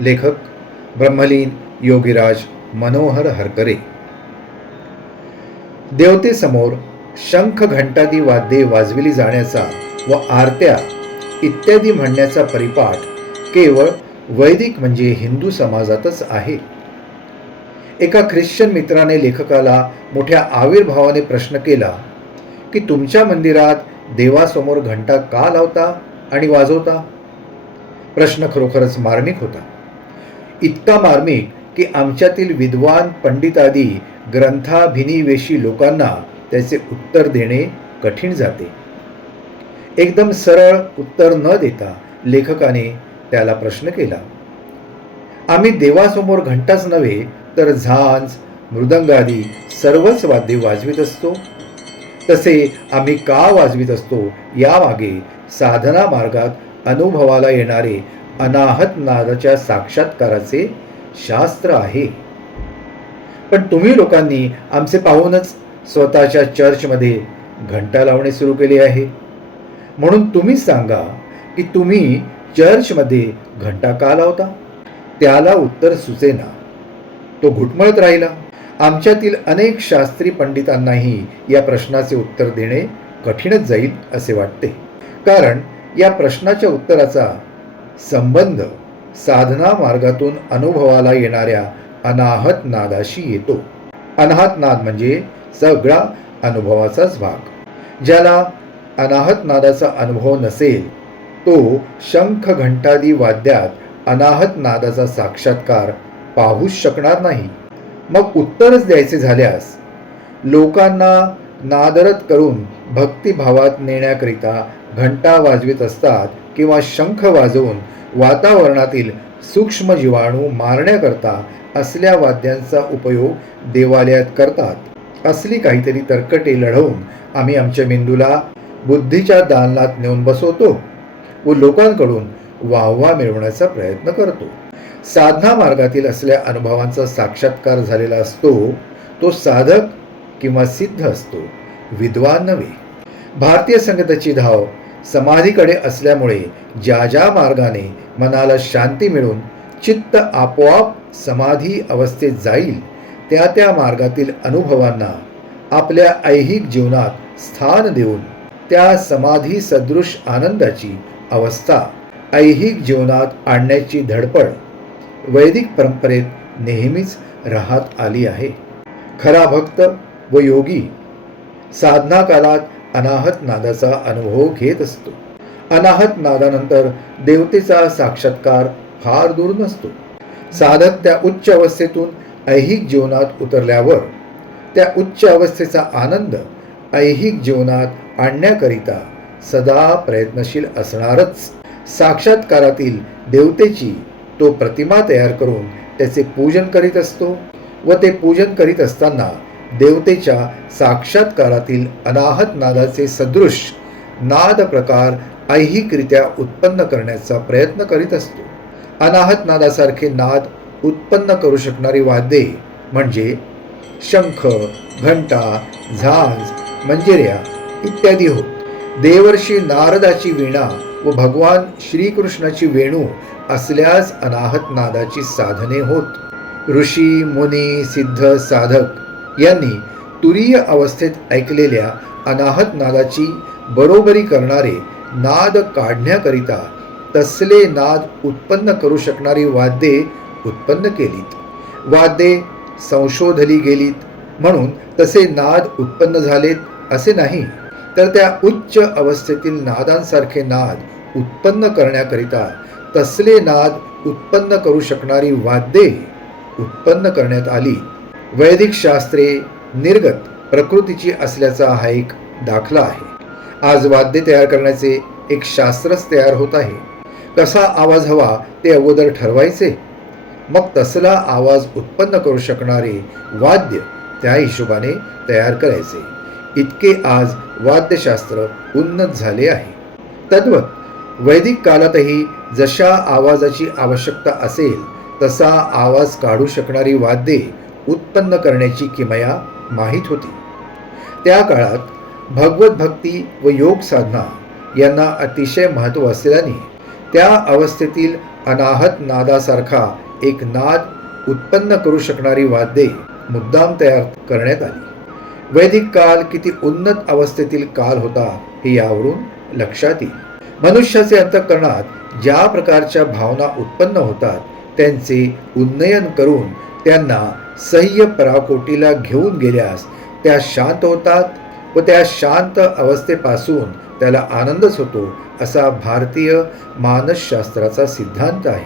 लेखक ब्रह्मलीन योगीराज मनोहर हरकरे. देवतेसमोर शंख घंटादी वाद्ये वाजविली जाण्याचा व आरत्या इत्यादी म्हणण्याचा परिपाठ केवळ वैदिक म्हणजे हिंदू समाजातच आहे. एका ख्रिश्चन मित्राने लेखकाला मोठ्या आविर्भावाने प्रश्न केला की तुमच्या मंदिरात देवासमोर घंटा का लावता आणि वाजवता? प्रश्न खरोखरच मार्मिक होता. इतका मार्मिक की आमच्यातील विद्वान पंडितादी ग्रंथाभिनिवेशी लोकांना त्याचे उत्तर देणे कठीण जाते. एकदम सरळ उत्तर न देता लेखकाने त्याला प्रश्न केला. आम्ही देवासमोर घंटाच नव्हे तर झांज मृदंगादी सर्वच वाद्ये वाजवित असतो. तसे आम्ही का वाजवित असतो यामागे साधना मार्गात अनुभवाला येणारे अनाहत नादाच्या साक्षात्काराचे शास्त्र आहे. पण तुम्ही लोकांनी आमचे पाहूनच स्वतःच्या चर्चमध्ये घंटा लावणे सुरू केले आहे. म्हणून तुम्ही सांगा की तुम्ही चर्चमध्ये घंटा का लावता? त्याला उत्तर सुचेना. तो घुटमळत राहिला. आमच्यातील अनेक शास्त्री पंडितांनाही या प्रश्नाचे उत्तर देणे कठीणच जाईल असे वाटते. कारण या प्रश्नाच्या उत्तराचा संबंध साधना मार्गातून अनुभवाला येणाऱ्या अनाहत नादाशी येतो. अनाहत नाद म्हणजे सगळा अनुभवाचाच भाग. ज्याला अनाहत नादाचा अनुभव नसेल तो शंख घंटादी वाद्यात अनाहत नादाचा साक्षात्कार पाहूच शकणार नाही. मग उत्तरच द्यायचे झाल्यास लोकांना नादरत करून भक्तिभावात नेण्याकरिता घंटा वाजवित असतात किंवा शंख वाजवून वातावरणातील सूक्ष्म जीवाणू मारण्याकरता असल्या वाद्यांचा उपयोग देवालयात करतात. असली काहीतरी तरकटे लढवून आम्ही आमच्या मेंदूला बुद्धीच्या दालनात नेऊन बसवतो व लोकांकडून वाहवा मिळवण्याचा प्रयत्न करतो. साधना मार्गातील असल्या अनुभवांचा साक्षात्कार झालेला असतो तो साधक किंवा सिद्ध असतो. विद्वान नव्हे. भारतीय संगीताची धाव समाधीकडे असल्यामुळे ज्या ज्या मार्गाने मनाला शांती मिळून चित्त आपोआप समाधी अवस्थेत जाईल त्या त्या मार्गातील अनुभवांना आपल्या ऐहिक जीवनात स्थान देऊन त्या समाधी सदृश आनंदाची अवस्था ऐहिक जीवनात आणण्याची धडपड वैदिक परंपरेत नेहमीच राहत आली आहे. खरा भक्त व योगी साधना कालात अनाहत नादाचा अनुभव घेत असतो. अनाहत नादानंतर देवतेचा साक्षात्कार फार दूर नसतो. साधक त्या उच्च अवस्थेतून ऐहिक जीवनात उतरल्यावर त्या उच्च अवस्थेचा आनंद ऐहिक जीवनात आणण्याकरिता सदा प्रयत्नशील असणारच. साक्षात्कारातील देवतेची तो प्रतिमा तयार करून त्याचे पूजन करीत असतो व ते पूजन करीत असताना देवतेच्या साक्षात्कारातील अनाहत नादाचे सदृश नाद प्रकार ऐहिकरित्या उत्पन्न करण्याचा प्रयत्न करीत असतो. अनाहत नादासारखे नाद उत्पन्न करू शकणारी वाद्ये म्हणजे शंख घंटा झांज मंजिऱ्या इत्यादी होत. देवर्षी नारदाची वीणा व भगवान श्रीकृष्णाची वेणू असल्यास अनाहत नादाची साधने होत. ऋषी मुनी सिद्ध साधक यांनी तुरीय अवस्थेत ऐकलेल्या अनाहत नादाची बरोबरी करणारे नाद काढण्याकरिता तसले नाद उत्पन्न करू शकणारी वाद्ये उत्पन्न केलीत. वाद्ये संशोधली गेलीत म्हणून तसे नाद उत्पन्न झालेत असे नाही तर त्या उच्च अवस्थेतील नादांसारखे नाद उत्पन्न करण्याकरिता तसले नाद उत्पन्न करू शकणारी वाद्ये उत्पन्न करण्यात आली. वैदिक शास्त्रे निर्गत प्रकृतीची असल्याचा हा एक दाखला आहे. आज वाद्य तयार करण्याचे एक शास्त्रच तयार होत आहे. कसा आवाज हवा ते अगोदर ठरवायचे. मग तसला आवाज उत्पन्न करू शकणारे वाद्य त्या हिशोबाने तयार करायचे. इतके आज वाद्यशास्त्र उन्नत झाले आहे. तद्वत वैदिक काळातही जशा आवाजाची आवश्यकता असेल तसा आवाज काढू शकणारी वाद्ये उत्पन्न करण्याची किमया माहीत होती. त्या काळात भगवत भक्ती व योग साधना यांना अतिशय महत्त्व असल्याने त्या अवस्थेतील अनाहत नादासारखा एक नाद उत्पन्न करू शकणारी वाद्ये मुद्दाम तयार करण्यात आली. वैदिक काल किती उन्नत अवस्थेतील काल होता हे यावरून लक्षात येईल. मनुष्याचे अंतकरणात ज्या प्रकारच्या भावना उत्पन्न होतात त्यांचे उन्नयन करून त्यांना सह्य पराकोटीला घेऊन गेल्यास त्या शांत होतात व त्या शांत अवस्थेपासून त्याला आनंदच होतो असा भारतीय मानसशास्त्राचा सिद्धांत आहे.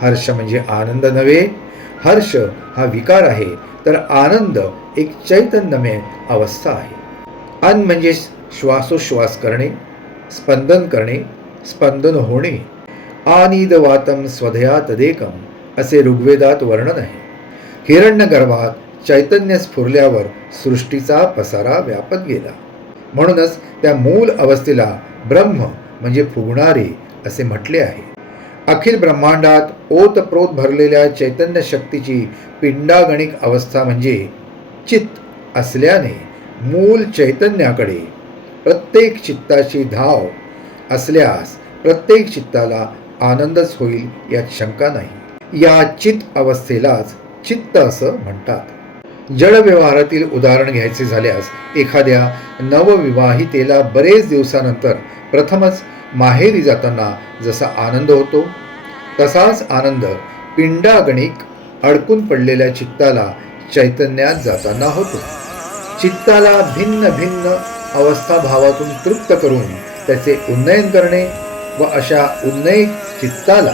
हर्ष म्हणजे आनंद नव्हे हर्ष हा विकार आहे तर आनंद एक चैतन्यमय अवस्था आहे. अन म्हणजे श्वासोश्वास करणे स्पंदन करणे स्पंदन होणे. आनिदवातम स्वधया तदेकम असे ऋग्वेदात वर्णन आहे. हिरण्यगर्भात चैतन्य स्फुरल्यावर सृष्टीचा पसारा व्यापत गेला. म्हणूनच त्या मूल अवस्थेला ब्रह्म म्हणजे फुगणारे असे म्हटले आहे. अखिल ब्रह्मांडात ओतप्रोत भरलेल्या चैतन्य शक्तीची पिंडागणिक अवस्था म्हणजे चित्त असल्याने मूल चैतन्याकडे प्रत्येक चित्ताची धाव असल्यास प्रत्येक चित्ताला आनंदच होईल यात शंका नाही. या चित्त अवस्थेलाच चित्त असं म्हणतात. जडव्यवहारातील उदाहरण घ्यायचे झाल्यास एखाद्या नवविवाहितेला बरेच दिवसानंतर प्रथमच माहेरी जाताना जसा आनंद होतो तसाच आनंद पिंडागणिक अडकून पडलेल्या चित्ताला चैतन्यात जाताना होतो. चित्ताला भिन्न भिन्न अवस्था भावातून तृप्त करून त्याचे उन्नयन करणे व अशा उन्नयित चित्ताला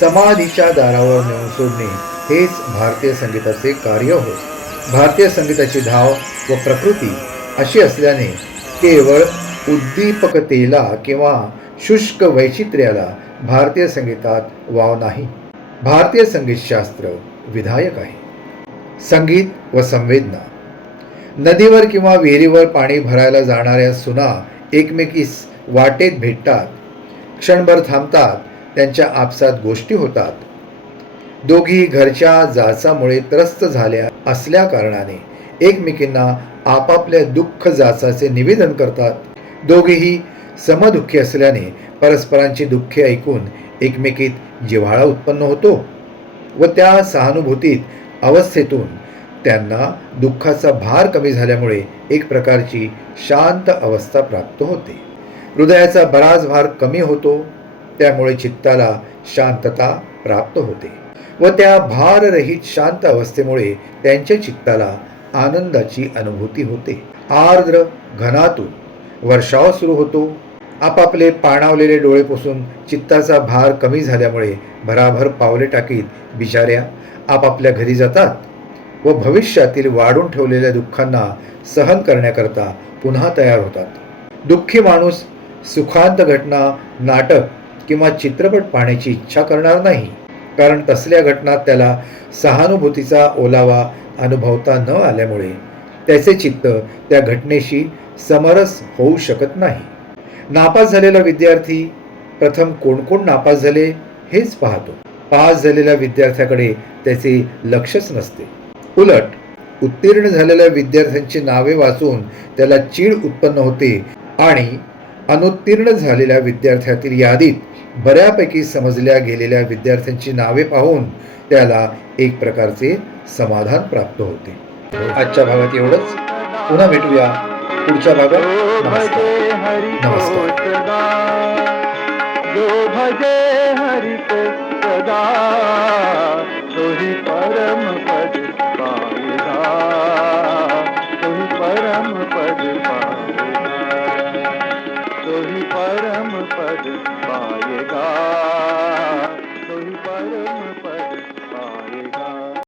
समाधीच्या दारावर नेऊन सोडणे हेच भारतीय संगीताचे कार्य होत भारतीय संगीताची धाव व प्रकृती अशी असल्याने केवळ उद्दीपकतेला किंवा शुष्क वैचित्र्याला भारतीय संगीतात वाव नाही. भारतीय संगीतशास्त्र विधायक आहे. संगीत व संवेदना. नदीवर किंवा विहिरीवर पाणी भरायला जाणाऱ्या सुना एकमेकीस वाटेत भेटतात क्षणभर थांबतात त्यांच्या आपसात गोष्टी होतात दोघी घरच्या जाचामुळे त्रस्त झाल्या असल्या कारणाने एकमेकींना आपापल्या दुःख जाचाचे निवेदन करतात. दोघेही समदुःखी असल्याने परस्परांची दुःखे ऐकून एकमेकीत जिव्हाळा उत्पन्न होतो व त्या सहानुभूतीत अवस्थेतून त्यांना दुःखाचा भार कमी झाल्यामुळे एक प्रकारची शांत अवस्था प्राप्त होते. हृदयाचा बराच भार कमी होतो त्यामुळे चित्ताला शांतता प्राप्त होते. व त्या भाररहित शांत अवस्थेमुळे त्यांच्या चित्ताला आनंदाची अनुभूती होते. आर्द्र घनातून वर्षाव सुरू होतो. आपापले पाणावलेले डोळे पुसून चित्ताचा भार कमी झाल्यामुळे भराभर पावले टाकीत बिचाऱ्या आपापल्या घरी जातात व भविष्यातील वाढून ठेवलेल्या दुःखांना सहन करण्याकरता पुन्हा तयार होतात. दुःखी माणूस सुखांत घटना नाटक किंवा चित्रपट पाहण्याची इच्छा करणार नाही. कारण तसल्या घटनात त्याला सहानुभूतीचा ओलावा अनुभवता न आल्यामुळे त्याचे चित्त त्या घटनेशी समरस होऊ शकत नाही. नापास झालेला विद्यार्थी प्रथम कोण कोण नापास झाले हेच पाहतो. पास झालेल्या विद्यार्थ्याकडे त्याचे लक्षच नसते. उलट उत्तीर्ण झालेल्या विद्यार्थ्यांची नावे वाचून त्याला चीड उत्पन्न होते आणि अनुत्तीर्ण झालेल्या विद्यार्थ्यातील यादीत बऱ्यापैकी समजल्या गेलेल्या विद्यार्थ्यांची नावे पाहून त्याला एक प्रकारचे समाधान प्राप्त होते. आजच्या भागात एवढंच. पुन्हा भेटूया पुढच्या भागात. नमस्कार. नमस्कार.